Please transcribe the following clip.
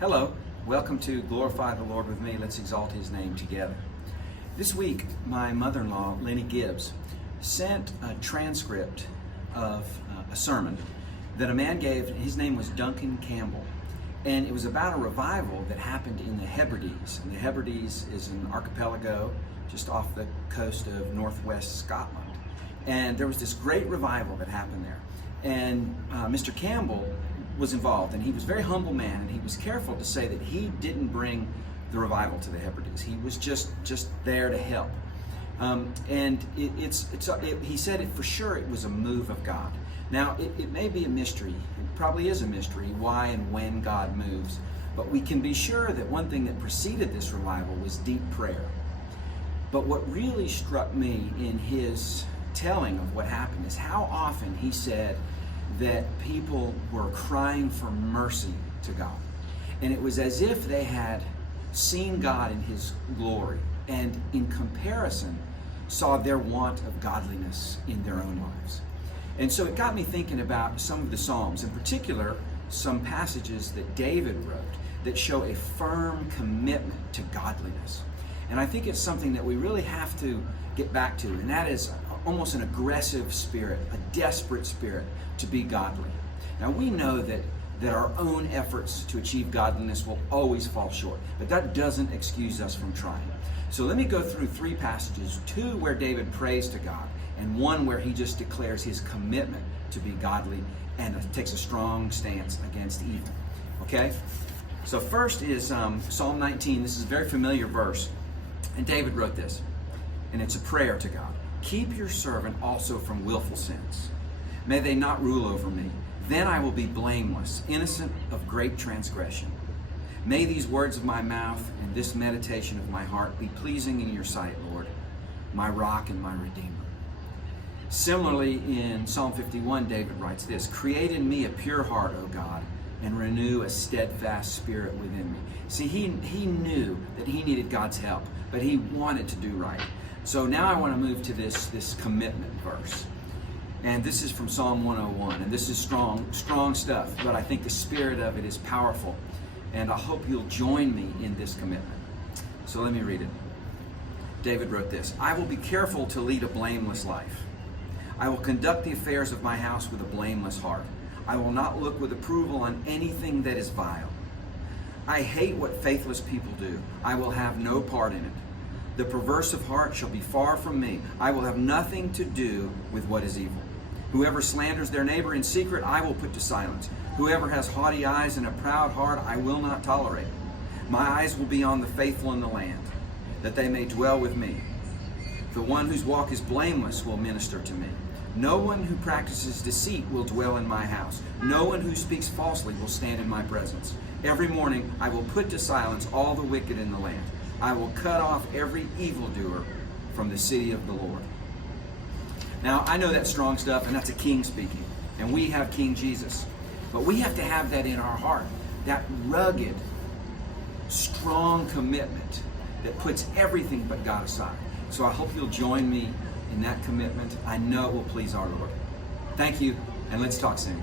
Hello, welcome to Glorify the Lord with me. Let's exalt His name together. This week, my mother-in-law, Lenny Gibbs, sent a transcript of a sermon that a man gave. His name was Duncan Campbell, and it was about a revival that happened in the Hebrides. And the Hebrides is an archipelago just off the coast of northwest Scotland. And there was this great revival that happened there. And Mr. Campbell was involved, and he was a very humble man, and he was careful to say that he didn't bring the revival to the Hebrides. He was just there to help. He said it for sure it was a move of God. Now, it may be a mystery. It probably is a mystery why and when God moves. But we can be sure that one thing that preceded this revival was deep prayer. But what really struck me in his telling of what happened is how often he said that people were crying for mercy to God. And it was as if they had seen God in His glory and in comparison saw their want of godliness in their own lives. And so it got me thinking about some of the Psalms, in particular some passages that David wrote that show a firm commitment to godliness. And I think it's something that we really have to get back to, and that is almost an aggressive spirit, a desperate spirit to be godly. Now we know that our own efforts to achieve godliness will always fall short, but that doesn't excuse us from trying. So let me go through three passages, two where David prays to God, and one where he just declares his commitment to be godly and takes a strong stance against evil. Okay? So first is Psalm 19. This is a very familiar verse, and David wrote this, and it's a prayer to God. Keep your servant also from willful sins. May they not rule over me. Then I will be blameless, innocent of great transgression. May these words of my mouth and this meditation of my heart be pleasing in your sight, Lord, my rock and my redeemer. Similarly, in Psalm 51, David writes this, create in me a pure heart, O God, and renew a steadfast spirit within me. See, he knew that he needed God's help, but he wanted to do right. So now I want to move to this commitment verse. And this is from Psalm 101. And this is strong stuff, but I think the spirit of it is powerful. And I hope you'll join me in this commitment. So let me read it. David wrote this, I will be careful to lead a blameless life. I will conduct the affairs of my house with a blameless heart. I will not look with approval on anything that is vile. I hate what faithless people do. I will have no part in it. The perverse of heart shall be far from me. I will have nothing to do with what is evil. Whoever slanders their neighbor in secret, I will put to silence. Whoever has haughty eyes and a proud heart, I will not tolerate. My eyes will be on the faithful in the land, that they may dwell with me. The one whose walk is blameless will minister to me. No one who practices deceit will dwell in my house. No one who speaks falsely will stand in my presence. Every morning I will put to silence all the wicked in the land. I will cut off every evildoer from the city of the Lord. Now, I know that's strong stuff, and that's a king speaking, and we have King Jesus. But we have to have that in our heart, that rugged, strong commitment that puts everything but God aside. So I hope you'll join me in that commitment. I know it will please our Lord. Thank you, and let's talk soon.